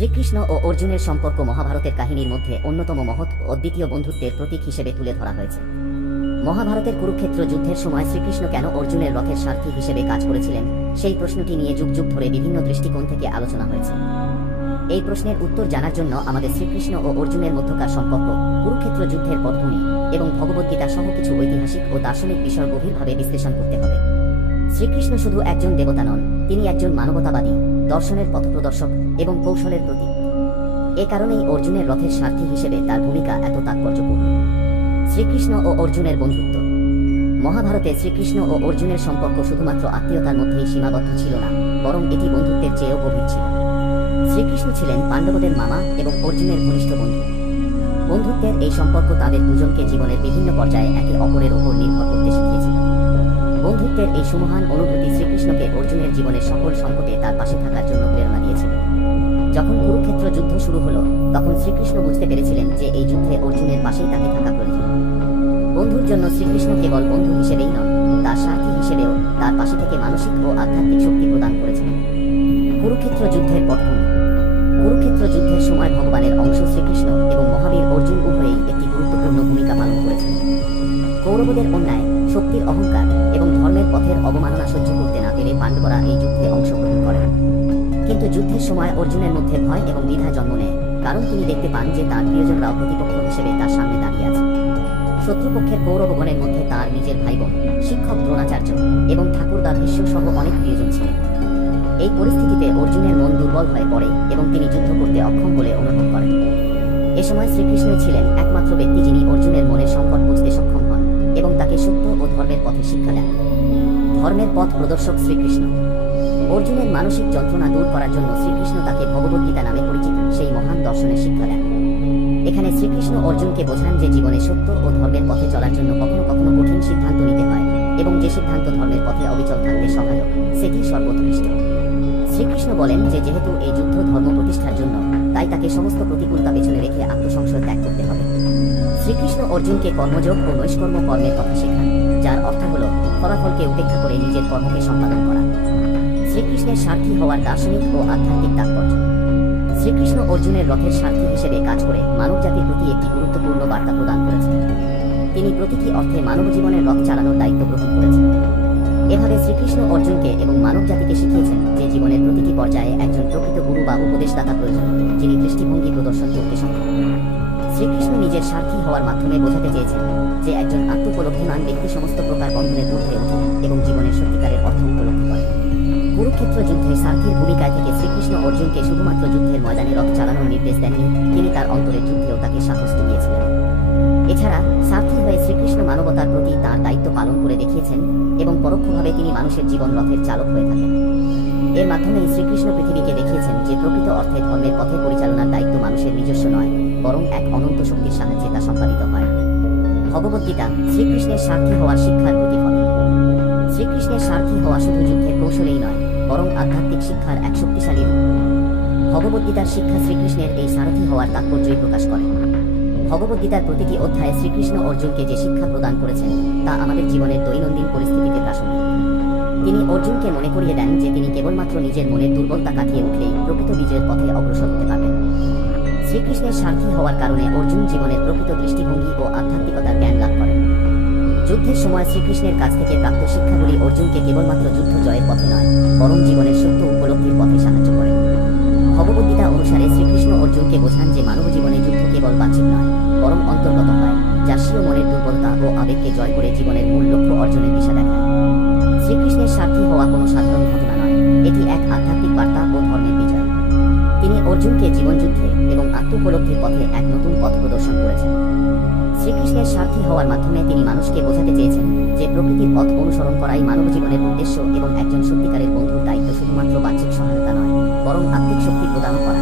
শ্রীকৃষ্ণ ও অর্জুনের সম্পর্ক মহাভারতের কাহিনীর মধ্যে অন্যতম মহৎ ও অদ্বিতীয় বন্ধুত্বের প্রতীক হিসেবে তুলে ধরা হয়েছে। মহাভারতের কুরুক্ষেত্র যুদ্ধের সময় শ্রীকৃষ্ণ কেন অর্জুনের রথের সারথি হিসেবে কাজ করেছিলেন, সেই প্রশ্নটি নিয়ে যুগ যুগ ধরে বিভিন্ন দৃষ্টিকোণ থেকে আলোচনা হয়েছে। এই প্রশ্নের উত্তর জানার জন্য আমাদের শ্রীকৃষ্ণ ও অর্জুনের মধ্যকার সম্পর্ক, কুরুক্ষেত্র যুদ্ধের পটভূমি এবং ভগবদ্গীতা সহ কিছু ঐতিহাসিক ও দার্শনিক বিষয় গভীরভাবে বিশ্লেষণ করতে হবে। শ্রীকৃষ্ণ শুধু একজন দেবতা নন, তিনি একজন মানবতাবাদী, দর্শনের পথপ্রদর্শক এবং কৌশলের প্রতীক। এ কারণেই অর্জুনের রথের সারথি হিসেবে তার ভূমিকা এত তাৎপর্যপূর্ণ। শ্রীকৃষ্ণ ও অর্জুনের বন্ধুত্ব। মহাভারতে শ্রীকৃষ্ণ ও অর্জুনের সম্পর্ক শুধুমাত্র আত্মীয়তার মধ্যেই সীমাবদ্ধ ছিল না, বরং এটি বন্ধুত্বের চেয়েও গভীর ছিল। শ্রীকৃষ্ণ ছিলেন পাণ্ডবদের মামা এবং অর্জুনের ঘনিষ্ঠ বন্ধু। বন্ধুত্বের এই সম্পর্ক তাদের দুজনকে জীবনের বিভিন্ন পর্যায়ে একে অপরের উপর নির্ভর করতে শিখিয়েছিল। বন্ধুত্বের এই সুমহান অনুভূতি শ্রীকৃষ্ণকে অর্জুনের জীবনের সকল সংকটে তার পাশে থাকার জন্য প্রেরণা দিয়েছিল। যখন কুরুক্ষেত্র যুদ্ধ শুরু হলো, তখন শ্রীকৃষ্ণ বুঝতে পেরেছিলেন যে এই যুদ্ধে অর্জুনের পাশেই তাকে থাকা প্রয়োজন। বন্ধুর জন্য শ্রীকৃষ্ণ কেবল বন্ধু হিসেবেই নন, তার সারথি হিসেবেও তার পাশে থেকে মানসিক ও আধ্যাত্মিক শক্তি প্রদান করেছিলেন। কুরুক্ষেত্র যুদ্ধের পটভূমি। কুরুক্ষেত্র যুদ্ধের সময় ভগবানের অংশ শ্রীকৃষ্ণ এবং মহাবীর অর্জুন উভয়েই একটি গুরুত্বপূর্ণ ভূমিকা পালন করেছিলেন। কৌরবদের অন্যায়, শক্তির অহংকার এবং ধর্মের পথের অবমাননা সহ্য করতে না পেরে পাণ্ডবরা এই যুদ্ধে অংশগ্রহণ করেন। কিন্তু যুদ্ধের সময় অর্জুনের মধ্যে ভয় এবং দ্বিধা জন্ম নেয়, কারণ তিনি দেখতে পান যে তার প্রিয়জনরাও প্রতিপক্ষ হিসেবে তার সামনে দাঁড়িয়ে আছে। শত্রুপক্ষের কৌরবগণের মধ্যে তার নিজের ভাই বোন, শিক্ষক দ্রোণাচার্য এবং ঠাকুরদা ভীষ্ম সহ অনেক প্রিয়জন ছিলেন। এই পরিস্থিতিতে অর্জুনের মন দুর্বল হয়ে পড়ে এবং তিনি যুদ্ধ করতে অক্ষম বলে অনুভব করেন। এ সময় শ্রীকৃষ্ণ ছিলেন একমাত্র ব্যক্তি যিনি অর্জুনের মনের সংকট বুঝতে সক্ষম হন এবং তাকে সত্য ও ধর্মের পথে শিক্ষা দেন। ধর্মের পথ প্রদর্শক শ্রীকৃষ্ণ। অর্জুনের মানসিক যন্ত্রণা দূর করার জন্য শ্রীকৃষ্ণ তাকে ভগবদ্গীতা নামে পরিচিত সেই মহান দর্শনের শিক্ষা দেন। এখানে শ্রীকৃষ্ণ অর্জুনকে বোঝান যে জীবনে সত্য ও ধর্মের পথে চলার জন্য কখনো কখনো কঠিন সিদ্ধান্ত নিতে হয় এবং যে সিদ্ধান্ত ধর্মের পথে অবিচল থাকতে সহায়ক, সেটি সর্বোৎকৃষ্ট। শ্রীকৃষ্ণ বলেন যে যেহেতু এই যুদ্ধ ধর্ম প্রতিষ্ঠার জন্য, তাই তাকে সমস্ত প্রতিকূলতা পেছনে রেখে আত্মসংশয় ত্যাগ করতে হবে। শ্রীকৃষ্ণ অর্জুনকে কর্মযোগ ও নৈষ্কর্ম কর্মের কথা শেখান, যার অর্থ হল ফলাফলকে উপেক্ষা করে নিজের কর্মকে সম্পাদন করা। শ্রীকৃষ্ণের সারথি হওয়ার দার্শনিক ও আধ্যাত্মিক তাৎপর্য। শ্রীকৃষ্ণ অর্জুনের রথের সারথি হিসেবে কাজ করে মানবজাতির প্রতি একটি গুরুত্বপূর্ণ বার্তা প্রদান করেছেন। তিনি প্রতিটি অর্থে মানব জীবনের রথ চালানোর দায়িত্ব গ্রহণ করেছেন। এভাবে শ্রীকৃষ্ণ অর্জুনকে এবং মানব জাতিকে শিখিয়েছেন যে জীবনের প্রতিটি পর্যায়ে একজন প্রকৃত গুরু বা উপদেশদাতা প্রয়োজন, যিনি দৃষ্টিভঙ্গি প্রদর্শন করতে সক্ষম। শ্রীকৃষ্ণ নিজের সারথি হওয়ার মাধ্যমে বোঝাতে চেয়েছেন যে একজন আত্মোপলব্ধিমান ব্যক্তি সমস্ত প্রকার বন্ধনের ঊর্ধ্বে ওঠে এবং জীবনের সত্যিকারের অর্থ উপলব্ধি করে। কুরুক্ষেত্র যুদ্ধে সারথির ভূমিকায় থেকে শ্রীকৃষ্ণ অর্জুনকে শুধুমাত্র যুদ্ধের ময়দানে রথ চালানোর নির্দেশ দেননি, তিনি তার অন্তরের যুদ্ধেও তাকে সাহস দিয়েছিলেন। এছাড়া সারথি হয়ে শ্রীকৃষ্ণ মানবতার প্রতি তাঁর দায়িত্ব পালন করে দেখিয়েছেন এবং পরোক্ষভাবে তিনি মানুষের জীবন রথের চালক হয়ে থাকেন। এর মাধ্যমেই শ্রীকৃষ্ণ পৃথিবীকে দেখিয়েছেন যে প্রকৃত অর্থে ধর্মের পথে পরিচালনার দায়িত্ব মানুষের নিজস্ব নয়, বরং এক অনন্ত শক্তির সাহায্যে তা সম্পাদিত হয়। ভগবদ্গীতা শ্রীকৃষ্ণের সারথি হওয়ার শিক্ষার প্রতিফলন। শ্রীকৃষ্ণের সারথি হওয়া শুধু যুদ্ধের কৌশলেই নয়, বরং আধ্যাত্মিক শিক্ষার এক শক্তিশালী রূপ। ভগবদ্গীতার শিক্ষা শ্রীকৃষ্ণের এই সারথি হওয়ার তাৎপর্যই প্রকাশ করে। ভগবদ্গীতার প্রতিটি অধ্যায়ে শ্রীকৃষ্ণ অর্জুনকে যে শিক্ষা প্রদান করেছেন, তা আমাদের জীবনের দৈনন্দিন পরিস্থিতিতে প্রাসঙ্গিক। তিনি অর্জুনকে মনে করিয়ে দেন যে তিনি কেবলমাত্র নিজের মনের দুর্বলতা কাটিয়ে উঠলেই প্রকৃত বিজয়ের পথে অগ্রসর হতে পারবেন। শ্রীকৃষ্ণের সারথি হওয়ার কারণে অর্জুন জীবনের প্রকৃত দৃষ্টিভঙ্গি ও আধ্যাত্মিকতার জ্ঞান লাভ করেন। যুদ্ধের সময় শ্রীকৃষ্ণের কাছ থেকে প্রাপ্ত শিক্ষাগুলি অর্জুনকে কেবলমাত্র যুদ্ধ জয়ের পথে নয়, বরং জীবনের সত্য উপলব্ধির পথে সাহায্য করে। ভগবদ্গীতা অনুসারে শ্রীকৃষ্ণ অর্জুনকে বোঝান যে মানব জীবনে যুদ্ধ কেবল বাহ্যিক নয়, বরং অন্তর্গত হয়, যা স্বীয় মনের দুর্বলতা ও আবেগকে জয় করে জীবনের মূল লক্ষ্য অর্জনের দিশা দেখায়। শ্রীকৃষ্ণের সারথি হওয়া কোনো সাধারণ ঘটনা নয়, এটি এক আধ্যাত্মিক বার্তা ও ধর্মের বিজয়। তিনি অর্জুনকে জীবনযুদ্ধে এবং আত্মোপলব্ধির পথে এক নতুন পথ প্রদর্শন করেছেন। শ্রীকৃষ্ণের সারথি হওয়ার মাধ্যমে তিনি মানুষকে বোঝাতে চেয়েছেন যে প্রকৃতির পথ অনুসরণ করাই মানব জীবনের উদ্দেশ্য এবং একজন সত্যিকারের বন্ধুর দায়িত্ব শুধুমাত্র বাহ্যিক সহায়তা নয়, বরং আত্মিক শক্তি প্রদান করা।